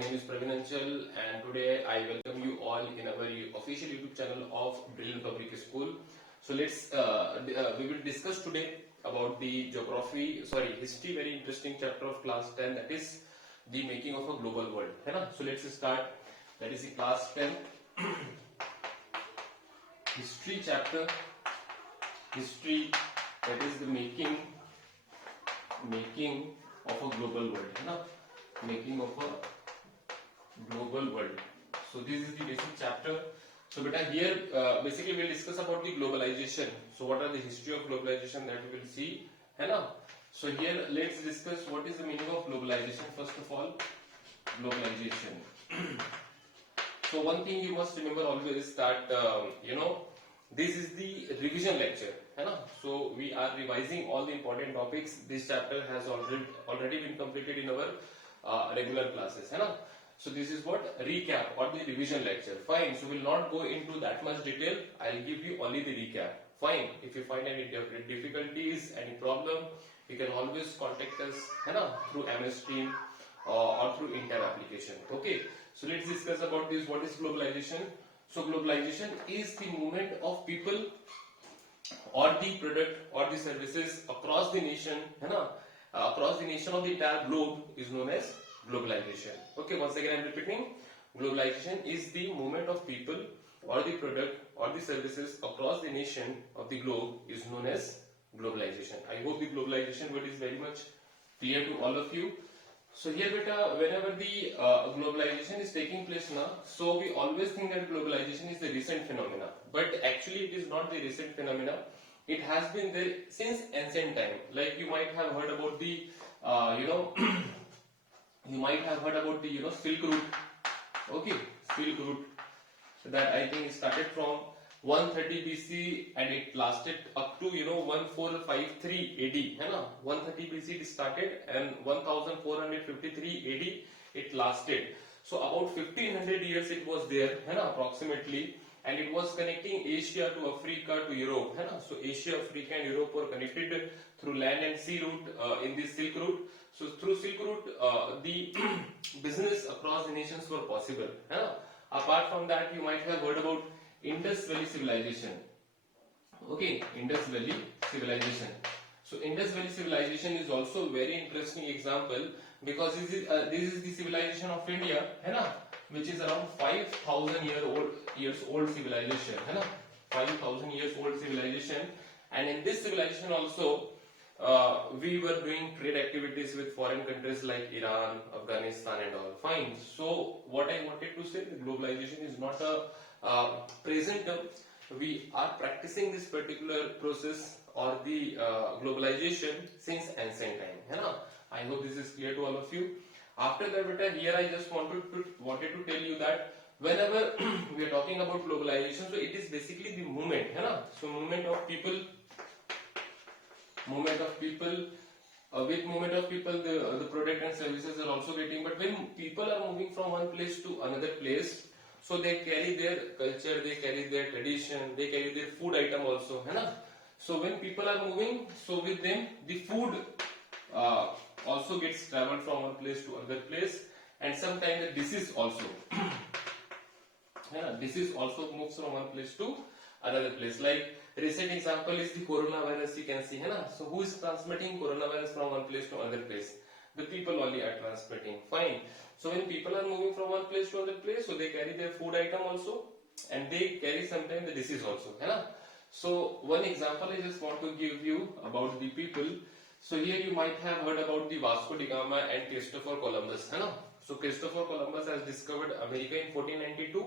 name is Praveen Anchal, and today I welcome you all in our official YouTube channel of Brilliant Public School. So we will discuss today about the history, very interesting chapter of class 10, that is the making of a global world. है ना? So let's start. That is the class 10 history chapter. History, that is the making of a global world. है ना? Making of a global world. So this is the basic chapter. So beta here basically we'll discuss about the globalization. So what are the history of globalization, that we will see, है ना? So here let's discuss what is the meaning of globalization. First of all, globalization. So one thing you must remember always that this is the revision lecture, है ना? So we are revising all the important topics. This chapter has already been completed in our regular classes, है ना? So this is what recap or the revision lecture. Fine. So we'll not go into that much detail. I'll give you only the recap. Fine. If you find any difficulties, any problem, you can always contact us, है ना, through MS Team or through Intel application. Okay. So let's discuss about this. What is globalization? So globalization is the movement of people or the product or the services across the nation, है ना? Across the nation of the entire globe is known as globalization. Okay, once again I am repeating. Globalization is the movement of people or the product or the services across the nation of the globe is known as globalization. I hope the globalization word is very much clear to all of you. So here beta, whenever the globalization is taking place now, so we always think that globalization is the recent phenomena, but actually it is not the recent phenomena. It has been there since ancient time. Like you might have heard about the you might have heard about the Silk Route. Okay, Silk Route, that I think started from 130 BC and it lasted up to 1453 AD, है ना? 130 BC it started and 1453 AD it lasted. So about 1500 years it was there, है ना, approximately, and it was connecting Asia to Africa to Europe, है ना? So Asia, Africa and Europe were connected through land and sea route in this Silk Route. So through Silk Route the business across the nations were possible, है ना? Apart from that, you might have heard about Indus Valley Civilization. Okay, Indus Valley Civilization. So Indus Valley Civilization is also a very interesting example because this is the civilization of India, है ना, which is around 5,000 years old civilization, है ना, 5,000 years old civilization, and in this civilization also we were doing trade activities with foreign countries like Iran, Afghanistan and all. Fine. So what I wanted to say, globalization is not a present term. We are practicing this particular process or the globalization since ancient time, है ना? I hope this is clear to all of you. After that, beta, here I just wanted to tell you that whenever we are talking about globalization, so it is basically the movement, है ना? So movement of people. With movement of people, the product and services are also getting. But when people are moving from one place to another place, so they carry their culture, they carry their tradition, they carry their food item also, है ना? So when people are moving, so with them the food also gets traveled from one place to another place, and sometimes the disease also, है ना? Disease also moves from one place to another place. Like recent example is the coronavirus, you can see, है ना? So who is transmitting coronavirus from one place to another place? The people only are transmitting. Fine. So when people are moving from one place to another place, so they carry their food item also, and they carry sometimes the disease also, है ना? So one example I just want to give you about the people. So here you might have heard about the Vasco da Gama and Christopher Columbus, है ना? So Christopher Columbus has discovered America in 1492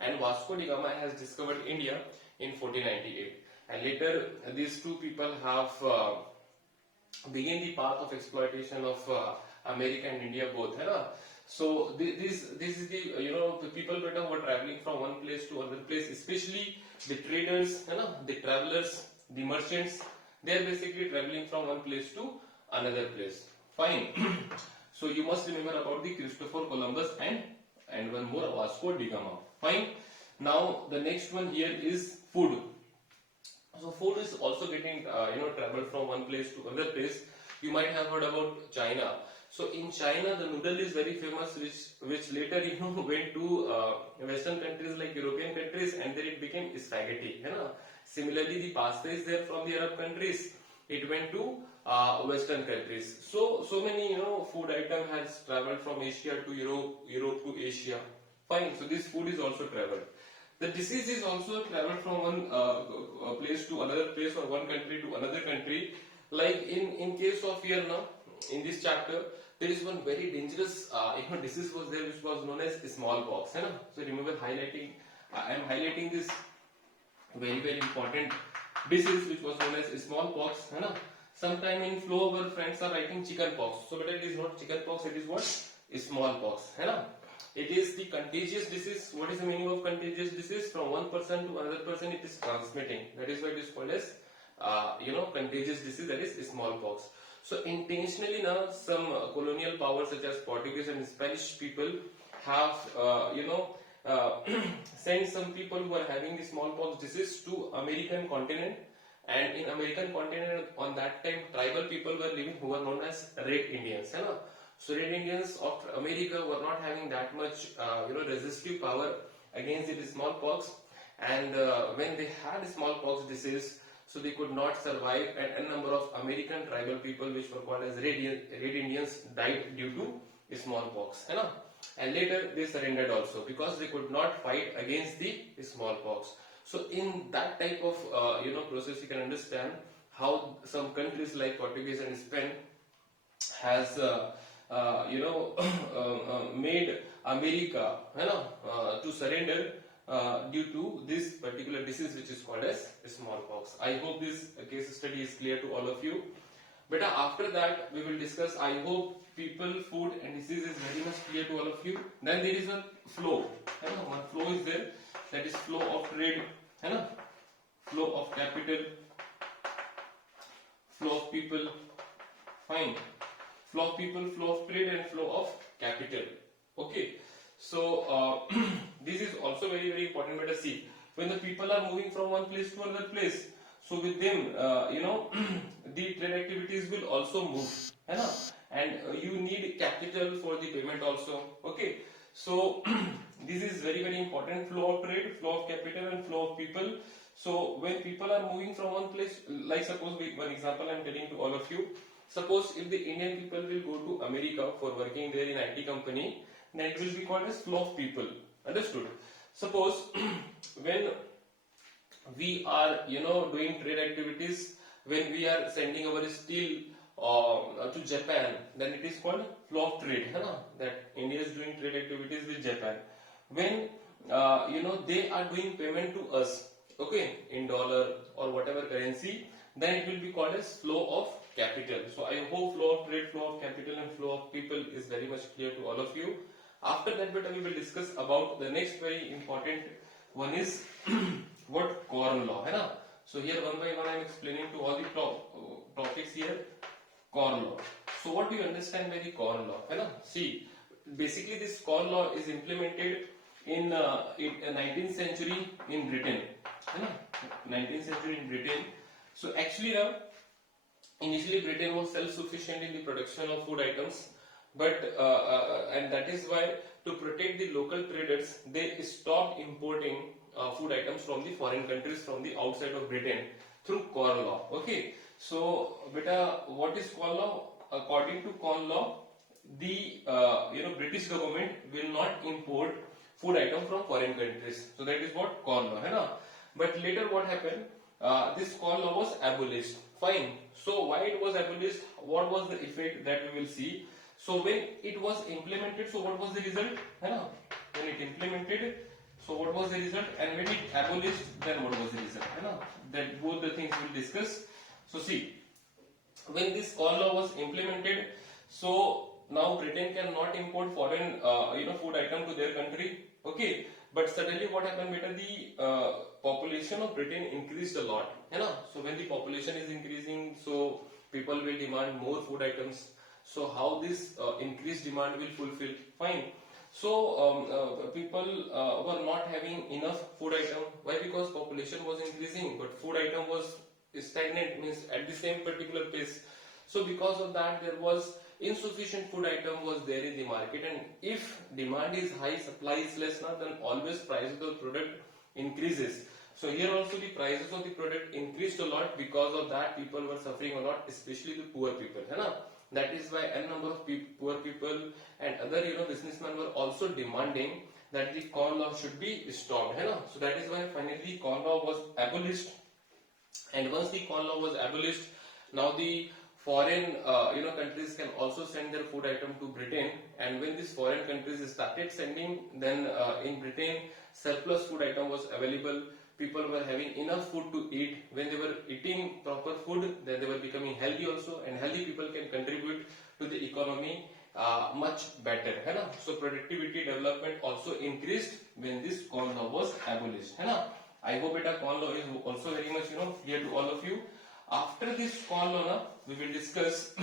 and Vasco da Gama has discovered India in 1498. And later these two people have began the path of exploitation of America and India both, है ना? So this is the the people who were traveling from one place to another place, especially the traders, है ना, the travelers, the merchants. They are basically traveling from one place to another place. Fine. So you must remember about the Christopher Columbus and one more, Vasco da Gama. Fine. Now the next one here is food. So food is also getting traveled from one place to another place. You might have heard about China. So in China, the noodle is very famous, which later went to Western countries like European countries, and then it became spaghetti. Similarly, the pasta is there from the Arab countries. It went to Western countries. So many food item has traveled from Asia to Europe to Asia. Fine. So this food is also traveled. The disease is also traveled from one place to another place, or one country to another country. Like in case of here now, in this chapter, there is one very dangerous disease was there, which was known as smallpox. So remember highlighting, I am highlighting this very important disease which was known as smallpox. Sometime in flow our friends are writing chickenpox. So but it is not chickenpox, it is what? Smallpox. It is the contagious disease. What is the meaning of contagious disease? From one person to another person it is transmitting. That is why it is called as contagious disease, that is smallpox. So intentionally now some colonial powers such as Portuguese and Spanish people have sent some people who are having the smallpox disease to American continent. And in American continent on that time, tribal people were living who were known as Red Indians. So Red Indians of America were not having that much resistive power against the smallpox, and when they had smallpox disease, so they could not survive, and a number of American tribal people which were called as Red Indians died due to smallpox. And later they surrendered also because they could not fight against the smallpox. So in that type of process, you can understand how some countries like Portuguese and Spain has made America to surrender due to this particular disease which is called as smallpox. I hope this case study is clear to all of you. But after that we will discuss. I hope people, food and disease is very much clear to all of you. Then there is a flow. One flow is there, that is flow of trade, flow of capital, flow of people. Fine. Flow of people, flow of trade, and flow of capital. Okay. So this is also very important. But see, when the people are moving from one place to another place, so with them, the trade activities will also move, and you need capital for the payment also. Okay. So this is very important. Flow of trade, flow of capital, and flow of people. So when people are moving from one place, like suppose one example I am telling to all of you. Suppose if the Indian people will go to America for working there in IT company, then it will be called as flow of people. Understood? Suppose when we are doing trade activities, when we are sending our steel to Japan, then it is called flow of trade. That India is doing trade activities with Japan. When they are doing payment to us, okay, in dollar or whatever currency, then it will be called as flow of capital. So I hope flow of trade, flow of capital, and flow of people is very much clear to all of you. After that bit we will discuss about the next very important one is what corn law. So here one by one I am explaining to all the topics here. Corn law. So what do you understand by the corn law? See, basically this corn law is implemented in 19th century in Britain. 19th century in Britain. So actually now, initially Britain was self-sufficient in the production of food items, but and that is why to protect the local traders, they stopped importing food items from the foreign countries, from the outside of Britain through corn law. Okay, so beta, what is corn law? According to corn law, the British government will not import food item from foreign countries. So that is what corn law. But later what happened? This corn law was abolished. Fine. So why it was abolished? What was the effect that we will see? So when it was implemented, so what was the result? When it implemented, so what was the result? And when it abolished, then what was the result? That both the things we will discuss. So see, when this corn law was implemented, so now Britain cannot import foreign food item to their country. Okay, but suddenly what happened? Better the population of Britain increased a lot. So when the population is increasing, so people will demand more food items. So how this increased demand will fulfill? Fine. So people were not having enough food item. Why? Because population was increasing, but food item was stagnant, means at the same particular pace. So because of that, there was insufficient food item was there in the market, and if demand is high, supply is less now, then always price of the product increases. So here also the prices of the product increased a lot. Because of that, people were suffering a lot, especially the poor people, है ना? That is why a number of poor people and other businessmen were also demanding that the corn law should be stopped, है ना? So that is why finally corn law was abolished. And once the corn law was abolished, now the foreign countries can also send their food item to Britain. And when these foreign countries started sending, then in Britain surplus food item was available. People were having enough food to eat. When they were eating proper food, then they were becoming healthy also, and healthy people can contribute to the economy much better, है ना? So productivity development also increased when this corn law was abolished, है ना? I hope beta corn law is also very much clear to all of you. After this corn law, we will discuss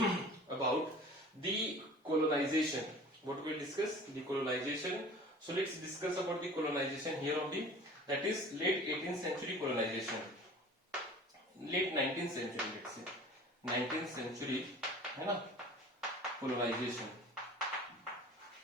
about the colonization. What we will discuss? The colonization. So let's discuss about the colonization here of the, that is late 18th century colonization, late 19th century, let's say 19th century, है ना, colonization.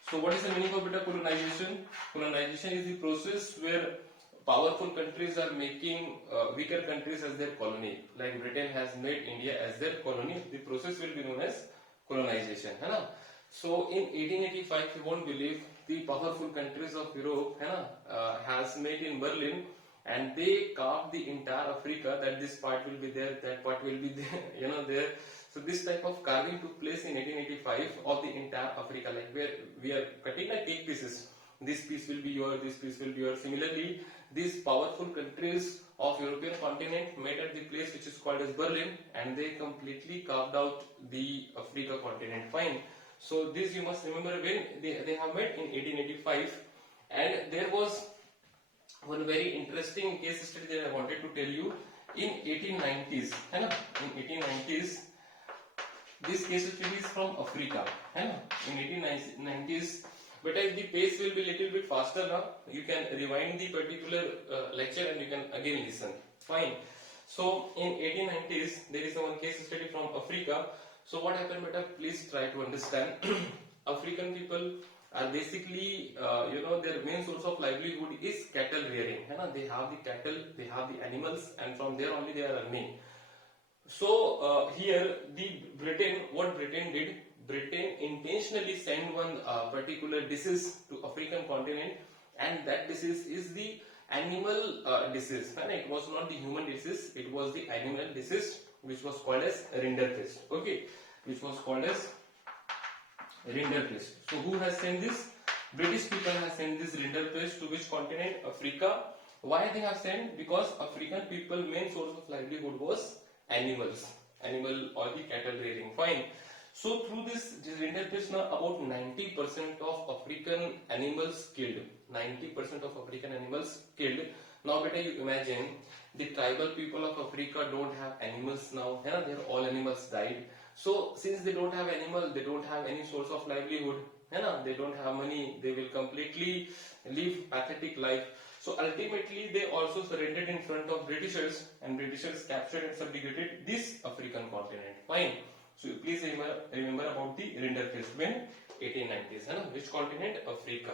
So what is the meaning of beta colonization? Colonization is the process where powerful countries are making weaker countries as their colony. Like Britain has made India as their colony. The process will be known as colonization, है ना? So in 1885, you won't believe, the powerful countries of Europe, है ना, has made in Berlin, and they carved the entire Africa, that this part will be there, that part will be there, there. So this type of carving took place in 1885 of the entire Africa, like where we are cutting like cake pieces. This piece will be yours, this piece will be yours. Similarly, these powerful countries of European continent made at the place which is called as Berlin, and they completely carved out the Africa continent. Fine. So this you must remember when they have met in 1885, and there was one very interesting case study that I wanted to tell you in 1890s. है ना? In 1890s, this case study is from Africa. है ना? In 1890s. But if the pace will be little bit faster now, you can rewind the particular lecture and you can again listen. Fine. So in 1890s, there is one case study from Africa. So what happened, beta? Please try to understand. African people are basically, their main source of livelihood is cattle rearing. है ना? They have the cattle, they have the animals, and from there only they are earning. So here, what Britain did, Britain intentionally sent one particular disease to African continent, and that disease is the animal disease. And it was not the human disease; it was the animal disease, which was called as rinderpest. Okay, which was called as rinderpest. So who has sent this? British people have sent this rinderpest to which continent? Africa. Why they have sent? Because African people main source of livelihood was animal or the cattle rearing. Fine. So through this rinderpest, now about 90% of African animals killed. 90% of African animals killed. Now better you imagine, the tribal people of Africa don't have animals now. They're all animals died. So since they don't have animal, they don't have any source of livelihood. They don't have money. They will completely live pathetic life. So ultimately, they also surrendered in front of Britishers, and Britishers captured and subjugated this African continent. Fine. So please remember about the rinderpest when 1890s. Which continent? Africa.